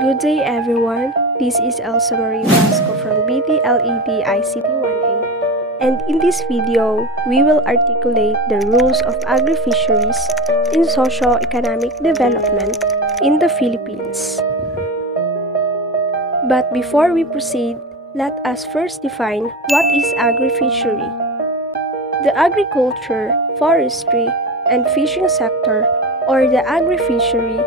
Good day everyone, this is Elsa Marie Vasco from BTLED ICT 1A, and in this video, we will articulate the rules of agri-fisheries in socio-economic development in the Philippines. But before we proceed, let us first define what is agri-fishery. The agriculture, forestry, and fishing sector, or the agri-fishery,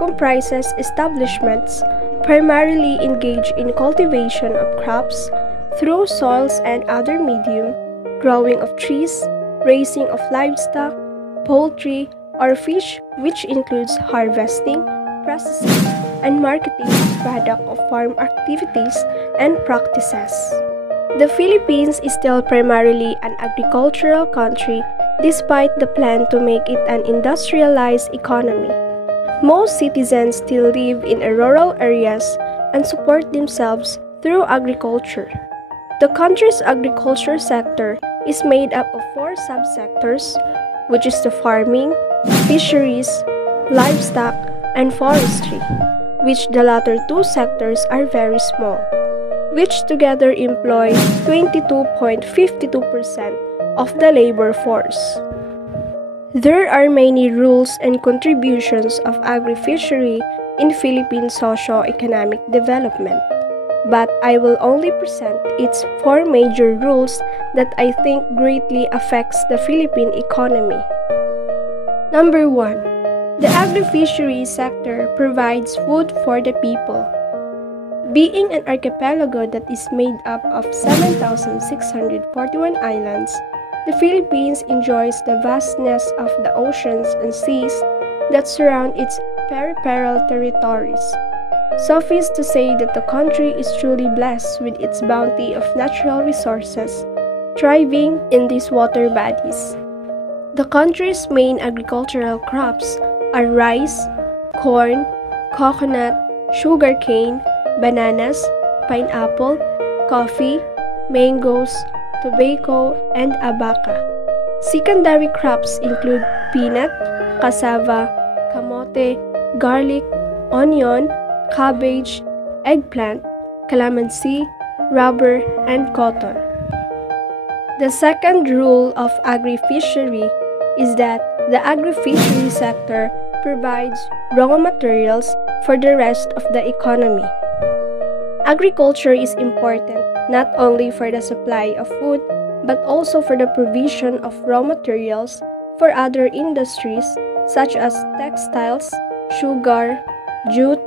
comprises establishments primarily engaged in cultivation of crops through soils and other medium, growing of trees, raising of livestock, poultry, or fish, which includes harvesting, processing, and marketing of product of farm activities and practices. The Philippines is still primarily an agricultural country despite the plan to make it an industrialized economy. Most citizens still live in rural areas and support themselves through agriculture. The country's agriculture sector is made up of 4 subsectors, which is the farming, fisheries, livestock, and forestry, which the latter 2 sectors are very small, which together employ 22.52% of the labor force. There are many rules and contributions of agri-fishery in Philippine socio-economic development, but I will only present its 4 major rules that I think greatly affects the Philippine economy. Number 1. The agri-fishery sector provides food for the people. Being an archipelago that is made up of 7,641 islands, the Philippines enjoys the vastness of the oceans and seas that surround its peripheral territories. Suffice to say that the country is truly blessed with its bounty of natural resources, thriving in these water bodies. The country's main agricultural crops are rice, corn, coconut, sugarcane, bananas, pineapple, coffee, mangoes, tobacco, and abaca. Secondary crops include peanut, cassava, kamote, garlic, onion, cabbage, eggplant, calamansi, rubber, and cotton. The second rule of agri-fishery is that the agri-fishery sector provides raw materials for the rest of the economy. Agriculture is important not only for the supply of food, but also for the provision of raw materials for other industries such as textiles, sugar, jute,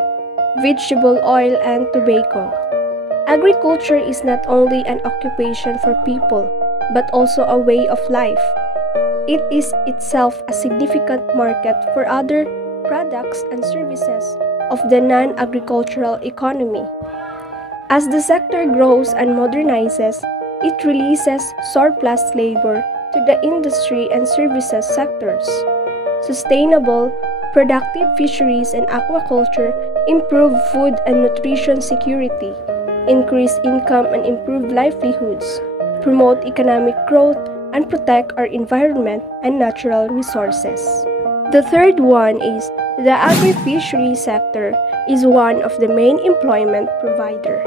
vegetable oil, and tobacco. Agriculture is not only an occupation for people, but also a way of life. It is itself a significant market for other products and services of the non-agricultural economy. As the sector grows and modernizes, it releases surplus labor to the industry and services sectors. Sustainable, productive fisheries and aquaculture improve food and nutrition security, increase income and improve livelihoods, promote economic growth, and protect our environment and natural resources. The third one is the agri-fishery sector is one of the main employment provider.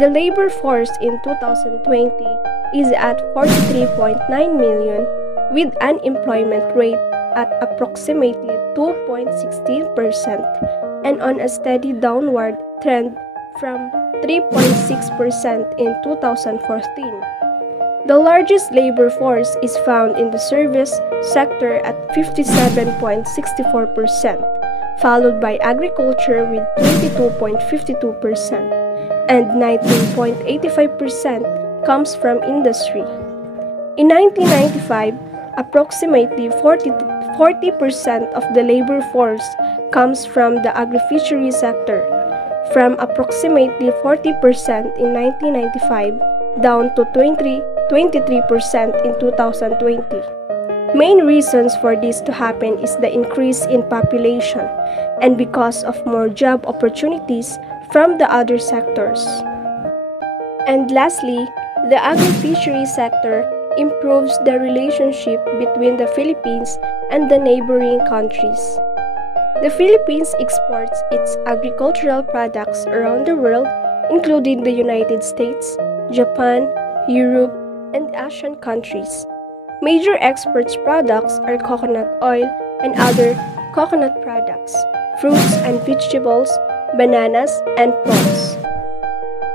The labor force in 2020 is at 43.9 million with an employment rate at approximately 2.16% and on a steady downward trend from 3.6% in 2014. The largest labor force is found in the service sector at 57.64%, followed by agriculture with 22.52%, and 19.85% comes from industry. In 1995, approximately 40% of the labor force comes from the agri-fishery sector, from approximately 40% in 1995 down to 23% in 2020. Main reasons for this to happen is the increase in population and because of more job opportunities from the other sectors. And lastly, the agri-fishery sector improves the relationship between the Philippines and the neighboring countries. The Philippines exports its agricultural products around the world, including the United States, Japan, Europe, and Asian countries. Major exports products are coconut oil and other coconut products, fruits and vegetables, bananas, and plums.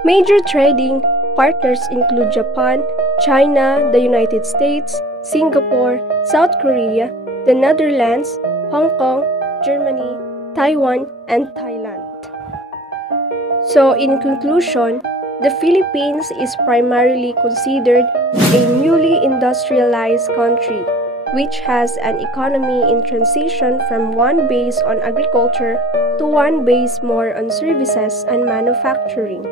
Major trading partners include Japan, China, the United States, Singapore, South Korea, the Netherlands, Hong Kong, Germany, Taiwan, and Thailand. So, in conclusion, the Philippines is primarily considered a newly industrialized country, which has an economy in transition from one based on agriculture to one based more on services and manufacturing.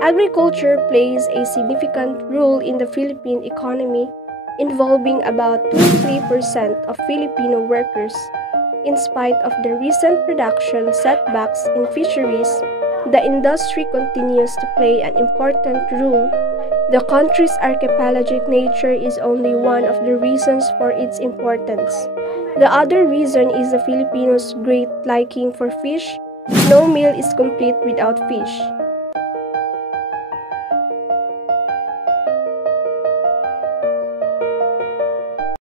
Agriculture plays a significant role in the Philippine economy, involving about 23% of Filipino workers. In spite of the recent production setbacks in fisheries, the industry continues to play an important role. The country's archipelagic nature is only one of the reasons for its importance. The other reason is the Filipinos' great liking for fish. No meal is complete without fish.